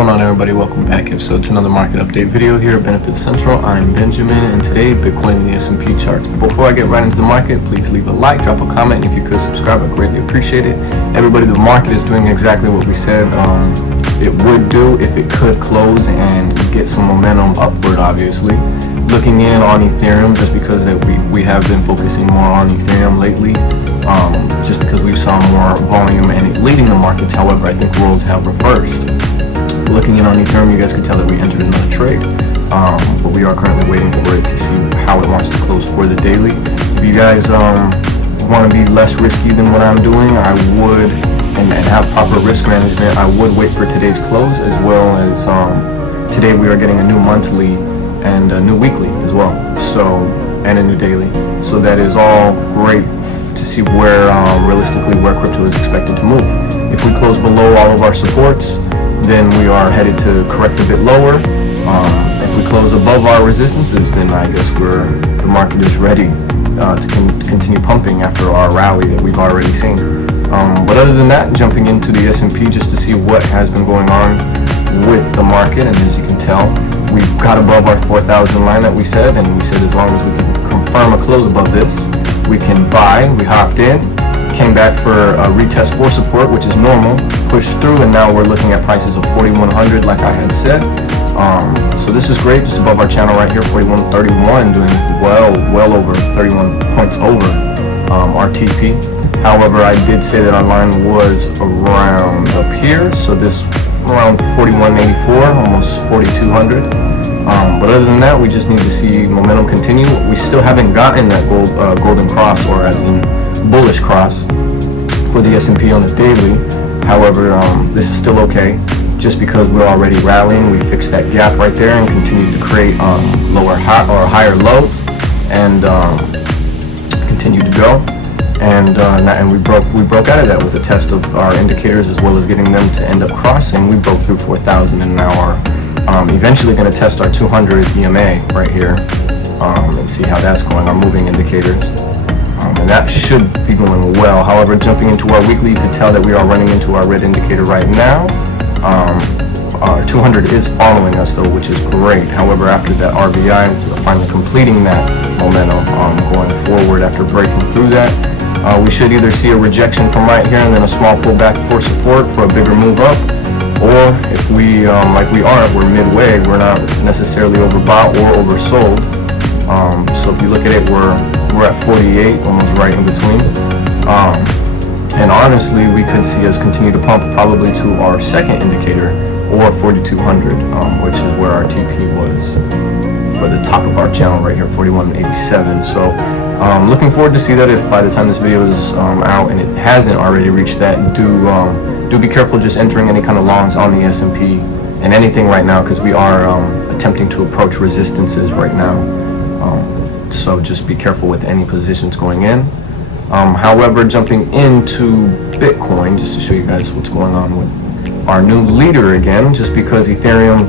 going on, everybody? Welcome back to another market update video here at Benefit Central. I'm Benjamin, and today Bitcoin and the S&P charts. But before I get right into the market, please leave a like, drop a comment, and if you could subscribe, I'd greatly appreciate it. Everybody, the market is doing exactly what we said it would do if it could close and get some momentum upward, obviously. Looking in on Ethereum, just because that we have been focusing more on Ethereum lately, just because we saw more volume and it leading the markets. However, I think roles have reversed. Looking in on Ethereum, you guys can tell that we entered another trade, but we are currently waiting for it to see how it wants to close for the daily. If you guys want to be less risky than what I'm doing, I would, and have proper risk management, I would wait for today's close, as well as today we are getting a new monthly and a new weekly as well, and a new daily. So that is all great to see where realistically where crypto is expected to move. If we close below all of our supports, then we are headed to correct a bit lower. If we close above our resistances, then I guess the market is ready to continue pumping after our rally that we've already seen. But other than that, jumping into the S&P just to see what has been going on with the market, and as you can tell, we've got above our 4,000 line that we said, and we said as long as we can confirm a close above this, we can buy. We hopped in, came back for a retest for support, which is normal, pushed through, and now we're looking at prices of 4,100 like I had said. So this is great, just above our channel right here, 4131, doing well over 31 points over our TP. However, I did say that our line was around up here, so this around 4184, almost 4200. But other than that, we just need to see momentum continue. We still haven't gotten that golden cross, or as in bullish cross, for the S&P on the daily. However, this is still okay, just because we're already rallying. We fixed that gap right there and continue to create higher lows, and continue to go. And we broke out of that with a test of our indicators, as well as getting them to end up crossing. We broke through 4,000, and now are eventually going to test our 200 EMA right here, and see how that's going, our moving indicators. And that should be going well. However, jumping into our weekly, you can tell that we are running into our red indicator right now. Our 200 is following us though, which is great. However, after that RBI, finally completing that momentum, going forward after breaking through that, we should either see a rejection from right here and then a small pullback for support for a bigger move up, or if we, like we aren't, we're midway, we're not necessarily overbought or oversold. So if you look at it, we're at 48, almost right in between. And honestly, we could see us continue to pump probably to our second indicator, or 4,200, which is where our TP was for the top of our channel right here, 4187. So looking forward to see that. If by the time this video is out and it hasn't already reached that, do be careful just entering any kind of longs on the S&P and anything right now, because we are attempting to approach resistances right now. So just be careful with any positions going in. However, jumping into Bitcoin, just to show you guys what's going on with our new leader again, just because Ethereum,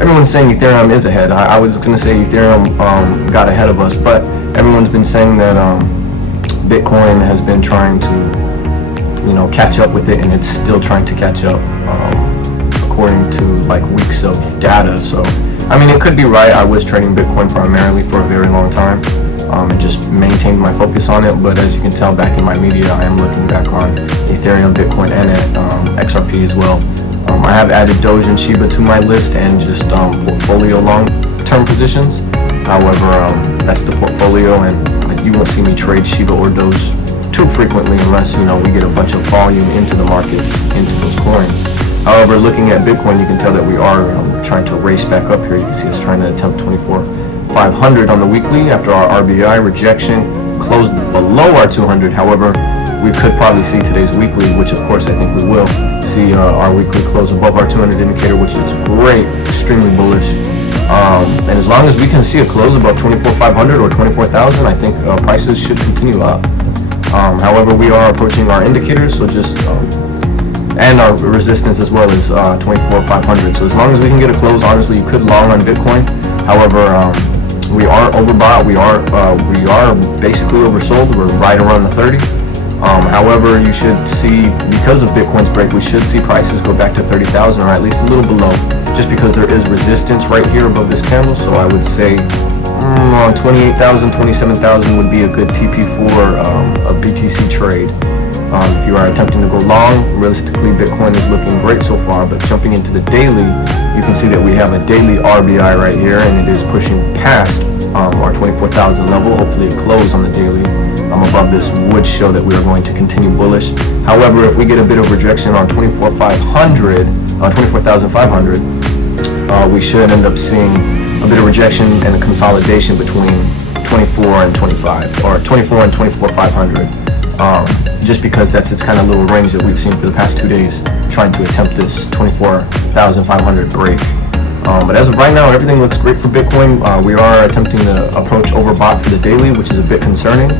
everyone's saying Ethereum is ahead. I was going to say Ethereum got ahead of us, but everyone's been saying that Bitcoin has been trying to, catch up with it, and it's still trying to catch up, according to like weeks of data. So, I mean, it could be right. I was trading Bitcoin primarily for a very long time, and just maintained my focus on it. But as you can tell back in my media, I am looking back on Ethereum, Bitcoin, and at XRP as well. I have added Doge and Shiba to my list, and just portfolio long-term positions. However, that's the portfolio, and you won't see me trade Shiba or Doge too frequently unless we get a bunch of volume into the markets, into those coins. However, looking at Bitcoin, you can tell that we are trying to race back up here. You can see us trying to attempt 24,500 on the weekly after our RBI rejection, closed below our 200. However, we could probably see today's weekly, which of course I think we will see our weekly close above our 200 indicator, which is great, extremely bullish. And as long as we can see a close above 24,500 or 24,000, I think prices should continue up. However, we are approaching our indicators, so just and our resistance as well as 24,500. So as long as we can get a close, honestly, you could long on Bitcoin. However, we are overbought. We are basically oversold. We're right around the 30. However, you should see, because of Bitcoin's break, we should see prices go back to 30,000 or at least a little below, just because there is resistance right here above this candle. So I would say on 28,000, 27,000 would be a good TP for a BTC trade. If you are attempting to go long, realistically Bitcoin is looking great so far, but jumping into the daily, you can see that we have a daily RBI right here, and it is pushing past our 24,000 level. Hopefully it closed on the daily above this would show that we are going to continue bullish. However, if we get a bit of rejection on 24,500, we should end up seeing a bit of rejection and a consolidation between 24 and 25, or 24 and 24,500. Just because that's its kind of little range that we've seen for the past 2 days, trying to attempt this 24,500 break. But as of right now, everything looks great for Bitcoin. We are attempting to approach overbought for the daily, which is a bit concerning.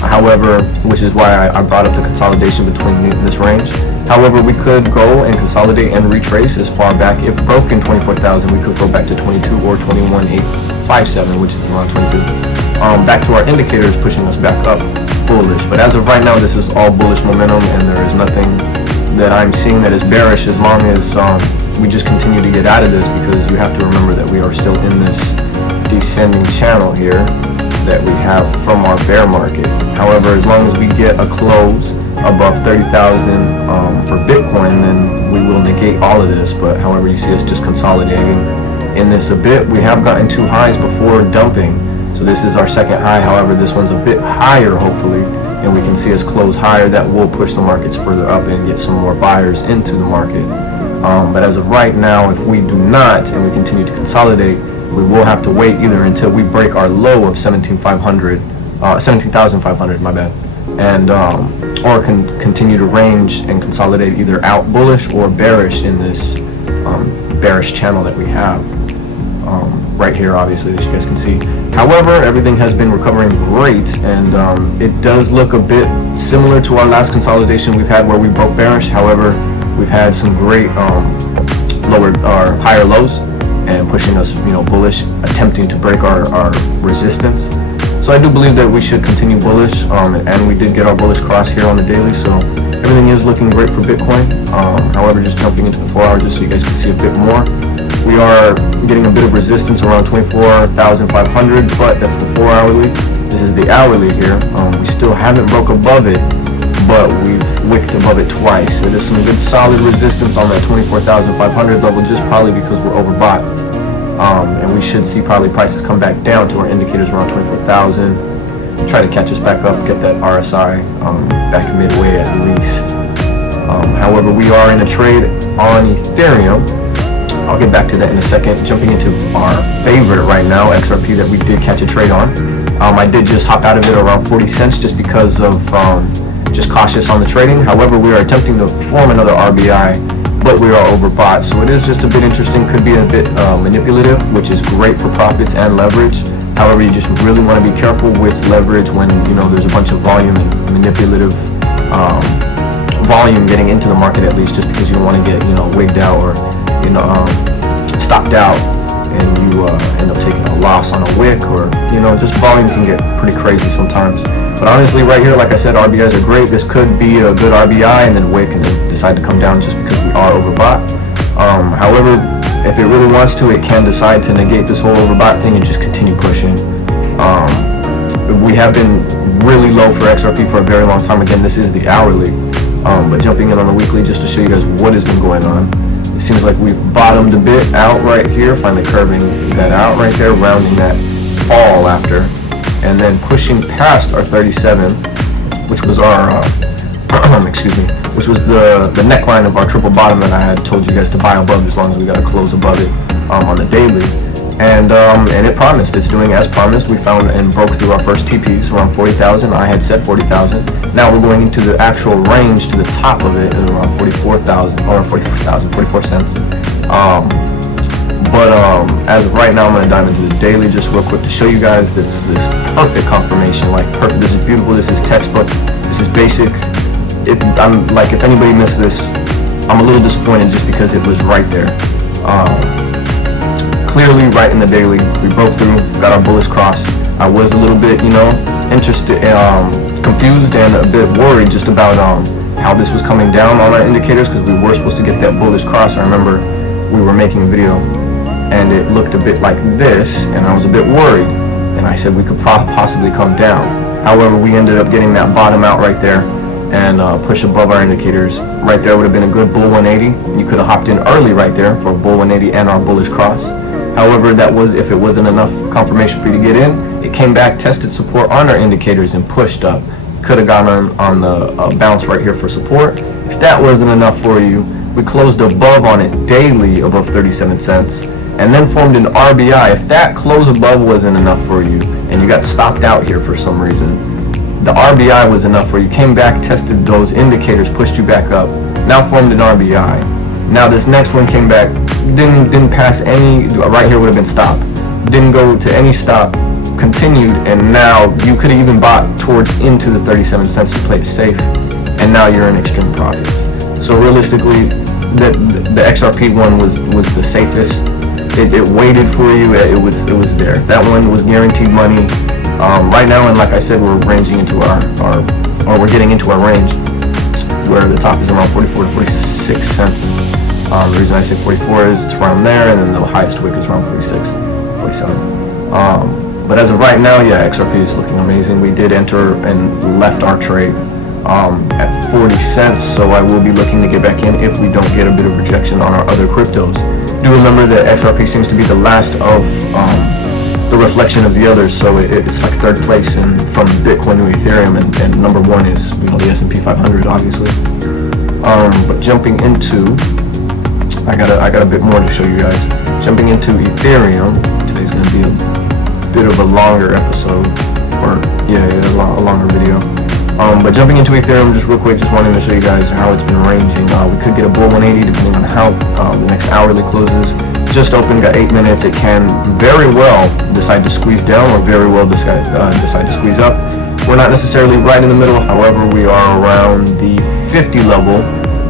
However, which is why I brought up the consolidation between this range. However, we could go and consolidate and retrace as far back. If broken 24,000, we could go back to 22 or 21,857, which is around 22. Back to our indicators, pushing us back up bullish. But as of right now, this is all bullish momentum, and there is nothing that I'm seeing that is bearish, as long as we just continue to get out of this, because you have to remember that we are still in this descending channel here that we have from our bear market. However, as long as we get a close above 30,000 for Bitcoin, then we will negate all of this. But however, you see us just consolidating in this a bit. We have gotten 2 highs before dumping, so this is our second high. However, this one's a bit higher, hopefully, and we can see us close higher. That will push the markets further up and get some more buyers into the market. But as of right now, if we do not and we continue to consolidate, we will have to wait either until we break our low of 17,500, my bad, and or can continue to range and consolidate either out bullish or bearish in this bearish channel that we have right here, obviously, that you guys can see. However, everything has been recovering great, and it does look a bit similar to our last consolidation we've had where we broke bearish. However, we've had some great higher lows and pushing us, bullish, attempting to break our resistance. So I do believe that we should continue bullish, and we did get our bullish cross here on the daily, so everything is looking great for Bitcoin. However, just jumping into the 4 hour just so you guys can see a bit more, we are getting a bit of resistance around 24,500, but that's the 4 hourly. This is the hourly here. We still haven't broke above it, but we've wicked above it twice. So there's some good solid resistance on that 24,500 level, just probably because we're overbought. And we should see probably prices come back down to our indicators around 24,000, try to catch us back up, get that RSI back midway at least. However, we are in a trade on Ethereum. I'll get back to that in a second. Jumping into our favorite right now, XRP, that we did catch a trade on. I did just hop out of it around 40 cents just because of just cautious on the trading. However, we are attempting to form another RBI, but we are overbought, so it is just a bit interesting. Could be a bit manipulative, which is great for profits and leverage. However, you just really want to be careful with leverage when there's a bunch of volume and manipulative volume getting into the market, at least, just because you don't want to get wigged out or stopped out, and you end up taking a loss on a wick, or just volume can get pretty crazy sometimes. But honestly, right here, like I said, RBIs are great. This could be a good RBI and then wick and then decide to come down just because we are overbought. However, if it really wants to, it can decide to negate this whole overbought thing and just continue pushing. We have been really low for XRP for a very long time. Again, this is the hourly, but jumping in on the weekly just to show you guys what has been going on. It seems like we've bottomed a bit out right here, finally curving that out right there, rounding that fall after, and then pushing past our 37, which was our which was the neckline of our triple bottom that I had told you guys to buy above, as long as we got to close above it on the daily. And it promised. It's doing as promised. We found and broke through our first TPs around 40,000. I had said 40,000. Now we're going into the actual range to the top of it at around 44,000 or 44 cents. But as of right now, I'm going to dive into the daily just real quick to show you guys this perfect confirmation. Like, perfect. This is beautiful. This is textbook. This is basic. I'm like, if anybody missed this, I'm a little disappointed just because it was right there. Clearly right in the daily, we broke through, got our bullish cross. I was a little bit, interested, confused and a bit worried just about how this was coming down on our indicators, because we were supposed to get that bullish cross. I remember we were making a video and it looked a bit like this, and I was a bit worried, and I said we could possibly come down. However, we ended up getting that bottom out right there and push above our indicators. Right there would have been a good bull 180. You could have hopped in early right there for a bull 180 and our bullish cross. However, that was if it wasn't enough confirmation for you to get in. It came back, tested support on our indicators, and pushed up. Could have gone on the bounce right here for support. If that wasn't enough for you, we closed above on it daily above 37 cents, and then formed an RBI. If that close above wasn't enough for you and you got stopped out here for some reason, the RBI was enough for you. Came back, tested those indicators, pushed you back up, now formed an RBI. Now this next one came back, didn't pass any, right here would have been stop, didn't go to any stop, continued, and now you could have even bought towards into the 37 cents to play it safe, and now you're in extreme profits. So realistically, the XRP one was the safest. It waited for you. It was there. That one was guaranteed money. Right now, and like I said, we're ranging into we're getting into our range where the top is around 44 to 46 cents. The reason I say 44 is it's around there, and then the highest wick is around 46, 47. But as of right now, yeah, XRP is looking amazing. We did enter and left our trade at 40 cents, so I will be looking to get back in if we don't get a bit of rejection on our other cryptos. Do remember that XRP seems to be the last of the reflection of the others, so it's like third place from Bitcoin to Ethereum, and number one is the S&P 500, obviously. But jumping into, I got a bit more to show you guys. Jumping into Ethereum, today's going to be a bit of a longer episode, or a longer video. But jumping into Ethereum just real quick, just wanting to show you guys how it's been ranging. We could get a bull 180 depending on how the next hourly closes. Just opened, got 8 minutes. It can very well decide to squeeze down, or very well decide to squeeze up. We're not necessarily right in the middle, however, we are around the 50 level.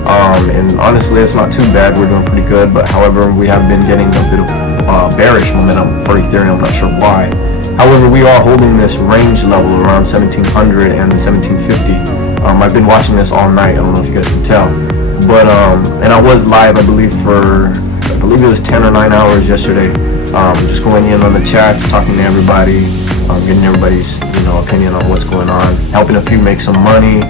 And honestly, it's not too bad. We're doing pretty good, but however, we have been getting a bit of bearish momentum for Ethereum. I'm not sure why. However, we are holding this range level around 1700 and the 1750. I've been watching this all night. I don't know if you guys can tell, but and I was live, I believe it was 10 or 9 hours yesterday. Just going in on the chats, talking to everybody, getting everybody's opinion on what's going on, helping a few make some money.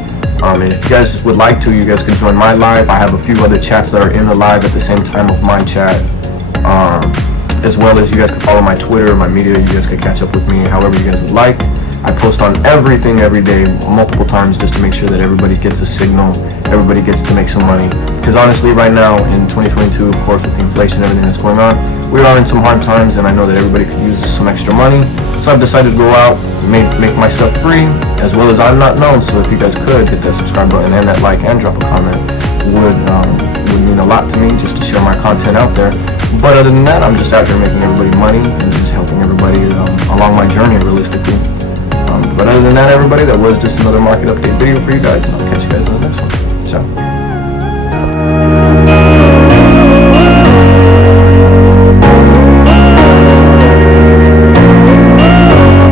And if you guys would like to, you guys can join my live. I have a few other chats that are in the live at the same time of my chat. As well as you guys can follow my Twitter, my media. You guys can catch up with me however you guys would like. I post on everything every day, multiple times, just to make sure that everybody gets a signal, everybody gets to make some money. Because honestly, right now in 2022, of course, with the inflation and everything that's going on, we are in some hard times, and I know that everybody could use some extra money. So I've decided to go out, make myself free, as well as I'm not known. So if you guys could hit that subscribe button and that like and drop a comment, would mean a lot to me, just to share my content out there. But other than that, I'm just out here making everybody money and just helping everybody along my journey, realistically. But other than that, everybody, that was just another market update video for you guys, and I'll catch you guys in the next one. Ciao.